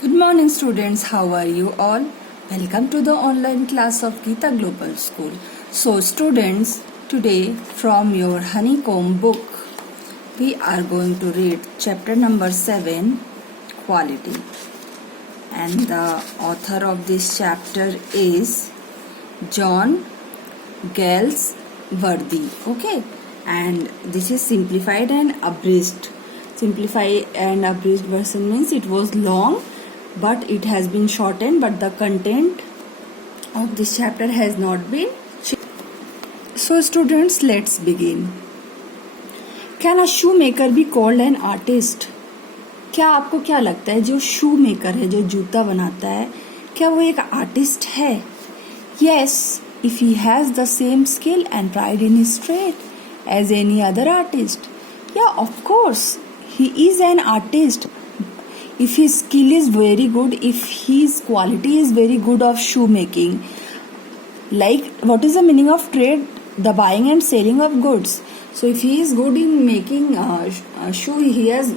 Good morning, students. How are you all? Welcome to the online class of Geeta Global School. So, students, today from your Honeycomb book, we are going to read chapter number 7, Quality. And the author of this chapter is John Galsworthy. Okay, and this is simplified and abridged. Simplified and abridged version means it was long, but it has been shortened, but the content of this chapter has not been changed. So students, let's begin. Can a shoemaker be called an artist? क्या आपको क्या लगता है जो शू maker है, जो जूता बनाता है, क्या वो एक आर्टिस्ट है? Yes, if he has the same skill and pride in his trade as any other artist. Yeah, of course, he is an artist. If his skill is very good, if his quality is very good of shoemaking, like what is the meaning of trade? The buying and selling of goods. So if he is good in making shoe, he has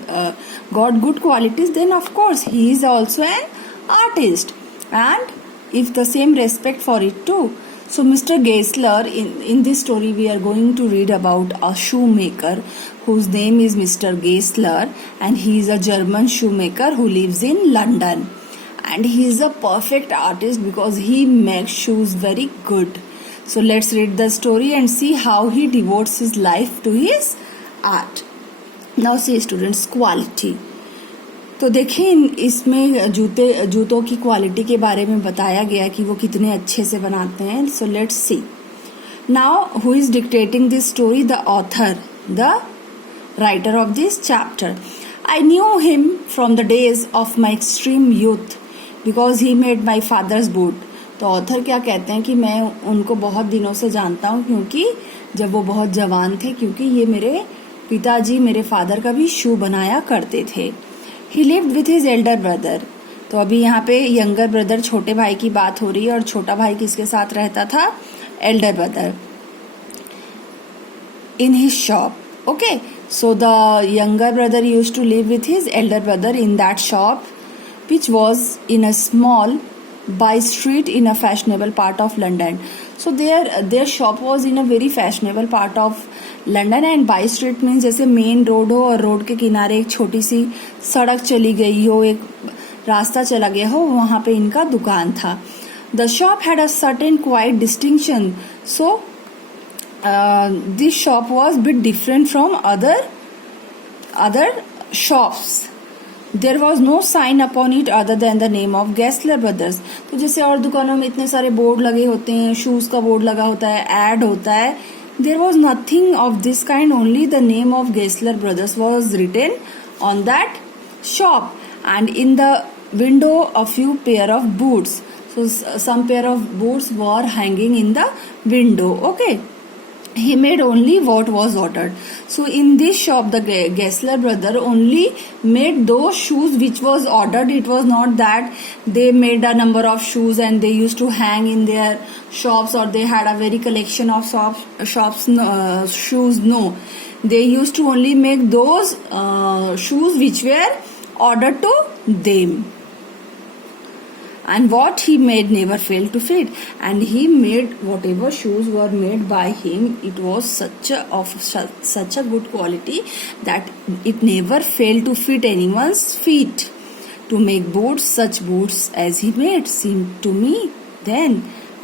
got good qualities, then of course he is also an artist, and if the same respect for it too. So Mr. Geisler, in this story we are going to read about a shoemaker whose name is Mr. Geisler, and he is a German shoemaker who lives in London, and he is a perfect artist because he makes shoes very good. So let's read the story and see how he devotes his life to his art. Now see students, quality. तो देखिए इसमें जूतों की quality के बारे में बताया गया कि वो कितने अच्छे से बनाते हैं. So let's see. Now who is dictating this story? The author, the writer of this chapter. I knew him from the days of my extreme youth because he made my father's boot. तो author क्या कहते हैं कि मैं उनको बहुत दिनों से जानता हूँ क्योंकि जब वो बहुत जवान थे, क्योंकि ये मेरे पिताजी, मेरे फादर का भी शू बनाया करते थे. ही lived with his elder brother. तो अभी यहाँ पे यंगर ब्रदर, छोटे भाई की बात हो रही है, और छोटा भाई किसके साथ रहता था? Elder brother. In his shop. Okay, so the younger brother used to live with his elder brother in that shop which was in a small by street in a fashionable part of London. So their shop was in a very fashionable part of London, and by street means जैसे main road हो और road के किनारे एक छोटी सी सड़क चली गई हो, एक रास्ता चला गया हो, वहाँ पे इनका दुकान था. The shop had a certain quiet distinction, so this shop was bit different from other shops. There was no sign upon it other than the name of Geisler Brothers. तो जैसे और दुकानों में इतने सारे बोर्ड लगे होते हैं, शूज का बोर्ड लगा होता है, एड होता है. There was nothing of this kind. Only the name of Geisler Brothers was written on that shop, and in the window a few pair of boots. So some pair of boots were hanging in the window. Okay. He made only what was ordered. So in this shop, the Geisler brother only made those shoes which was ordered. It was not that they made a number of shoes and they used to hang in their shops, or they had a very collection of shoes. No, they used to only make those shoes which were ordered to them. And what he made never failed to fit, and he made whatever shoes were made by him, it was such a good quality that it never failed to fit anyone's feet. To make boots, such boots as he made, seemed to me then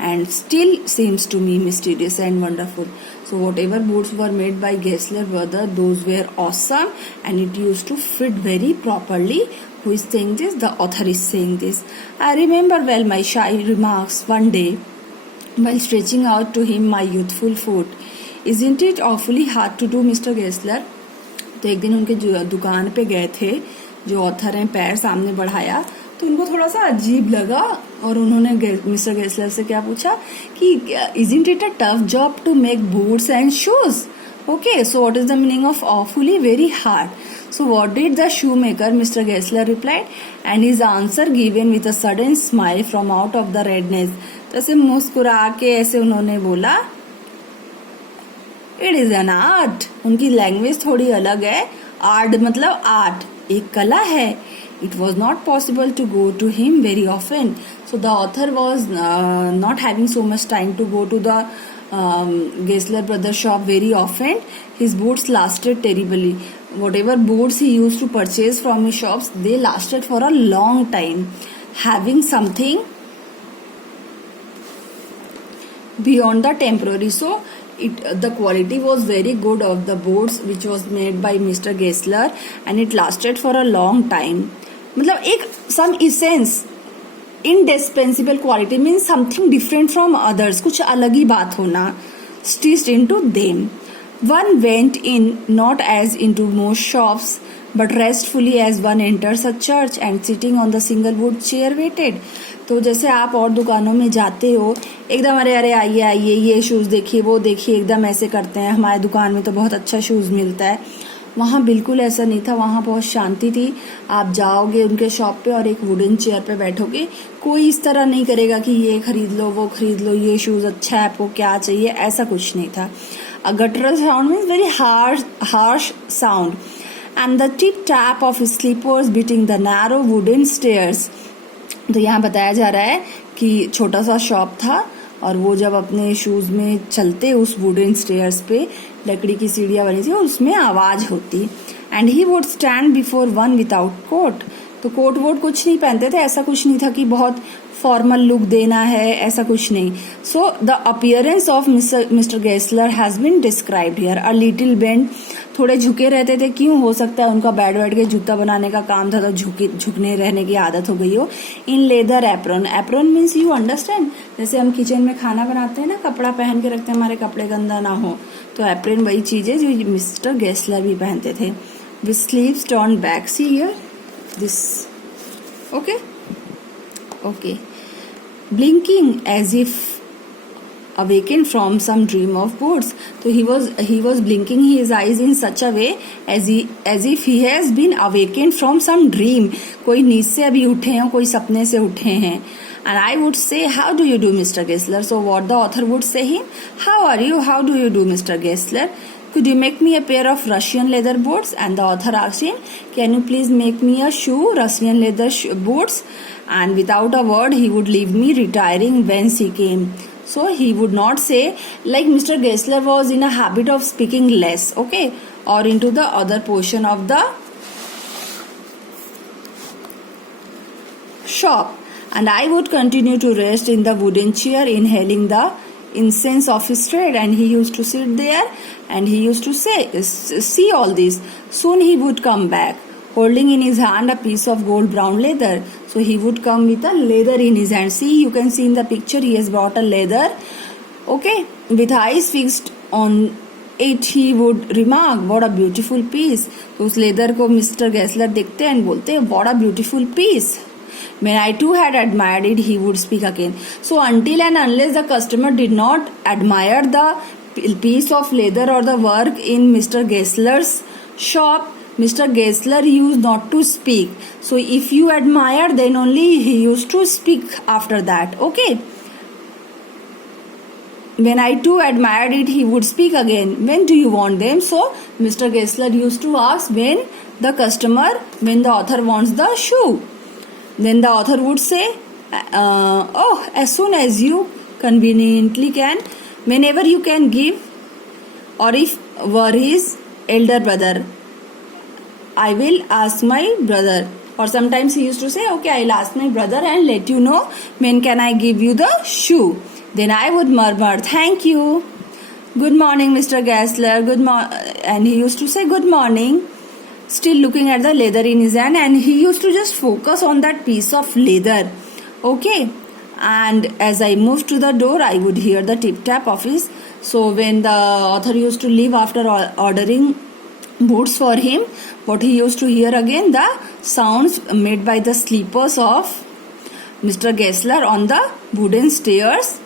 and still seems to me mysterious and wonderful. So whatever boots were made by Geisler brother, those were awesome, and it used to fit very properly. Who is saying this? The author is saying this. I remember well my shy remarks one day while stretching out to him my youthful foot. Isn't it awfully hard to do, Mr. Geisler? तो एक दिन उनके दुकान पे गए थे, जो author हैं, पैर सामने बढ़ाया तो उनको थोड़ा सा अजीब लगा, और उन्होंने मिस्टर गेस्लर से क्या पूछा कि isn't it a tough job to make boots and shoes? Okay, so what is the meaning of awfully? Very hard. So what did the shoemaker, Mr. Geisler, replied, and his answer given with a sudden smile from out of the redness. तो ऐसे मुस्कुरा के ऐसे उन्होंने बोला, it is an art. उनकी language थोड़ी अलग है. आर्ट मतलब आर्ट, एक कला है. It was not possible to go to him very often. So the author was not having so much time to go to the Gessler Brothers shop very often. His boots lasted terribly. Whatever boots he used to purchase from his shops, they lasted for a long time. Having something beyond the temporary. So the quality was very good of the boots which was made by Mr. Gessler, and it lasted for a long time. मतलब एक some essence, indispensable quality means something different from others, कुछ अलग ही बात होना, stitched into them. One went in not as into most shops, but restfully as one enters a church and sitting on the single wood chair waited. तो जैसे आप और दुकानों में जाते हो, एकदम अरे अरे आइए आइए, ये शूज़ देखिए, वो देखिए, एकदम ऐसे करते हैं, हमारे दुकान में तो बहुत अच्छा शूज़ मिलता है. वहाँ बिल्कुल ऐसा नहीं था. वहाँ बहुत शांति थी. आप जाओगे उनके शॉप पे और एक वुडन चेयर पे बैठोगे, कोई इस तरह नहीं करेगा कि ये खरीद लो, वो खरीद लो, ये शूज़ अच्छा है, आपको क्या चाहिए, ऐसा कुछ नहीं था. A guttural sound means very harsh sound, and the tip tap of his slippers beating the narrow wooden stairs. तो यहाँ बताया जा रहा है कि छोटा सा शॉप था और वो जब अपने शूज में चलते उस वुडन स्टेयर्स पे, लकड़ी की सीढ़ियाँ बनी थी और उसमें आवाज होती. And he would stand before one without coat. तो कोट वोट कुछ नहीं पहनते थे, ऐसा कुछ नहीं था कि बहुत फॉर्मल लुक देना है, ऐसा कुछ नहीं. So the appearance of mister Gessler has been described here. A little bent, थोड़े झुके रहते थे. क्यों? हो सकता है उनका बैठ के जूता बनाने का काम था तो झुकने रहने की आदत हो गई हो. In leather apron. Apron means you understand, जैसे हम किचन में खाना बनाते हैं ना, कपड़ा पहन के रखते हैं हमारे कपड़े गंदा ना हो, तो एप्रन वही चीज है जो मिस्टर गेस्लर भी पहनते थे. With sleeves turn back. See here this. Okay. Blinking as if awakened from some dream of boats. So he was blinking his eyes in such a way as if he has been awakened from some dream. कोई नींद से अभी उठे हैं, कोई सपने से उठे हैं. And I would say, how do you do, Mr. Gessler? So what the author would say him, how are you? How do you do, Mr. Gessler? Could you make me a pair of Russian leather boots? And the author asked him, can you please make me a shoe, Russian leather boots? And without a word, he would leave me, retiring whence he came. So he would not say, like Mr. Gessler was in a habit of speaking less, okay, or into the other portion of the shop. And I would continue to rest in the wooden chair, inhaling the incense of his trade. And he used to sit there and he used to say, see all this. Soon he would come back, holding in his hand a piece of gold brown leather. So he would come with a leather in his hand. See, you can see in the picture he has brought a leather, okay, with eyes fixed on it. He would remark, what a beautiful piece. तो उस leather को mister Gessler देखते हैं and बोलते हैं, what a beautiful piece. When I too had admired it, he would speak again. So until and unless the customer did not admire the piece of leather or the work in Mr. Gessler's shop, Mr. Gessler used not to speak. So if you admire, then only he used to speak after that. Okay. When I too admired it, he would speak again. When do you want them? So Mr. Gessler used to ask when the author wants the shoe. Then the author would say, as soon as you conveniently can, whenever you can give, or if were his elder brother, I will ask my brother. Or sometimes he used to say, okay, I'll ask my brother and let you know when can I give you the shoe. Then I would murmur, thank you. Good morning, Mr. Gessler. And he used to say, good morning, still looking at the leather in his hand, and he used to just focus on that piece of leather. Okay. And as I moved to the door, I would hear the tip tap of his. So when the author used to leave after ordering boots for him, what he used to hear again, the sounds made by the slippers of Mr. Gessler on the wooden stairs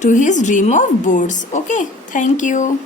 to his dream of boots. Okay, thank you.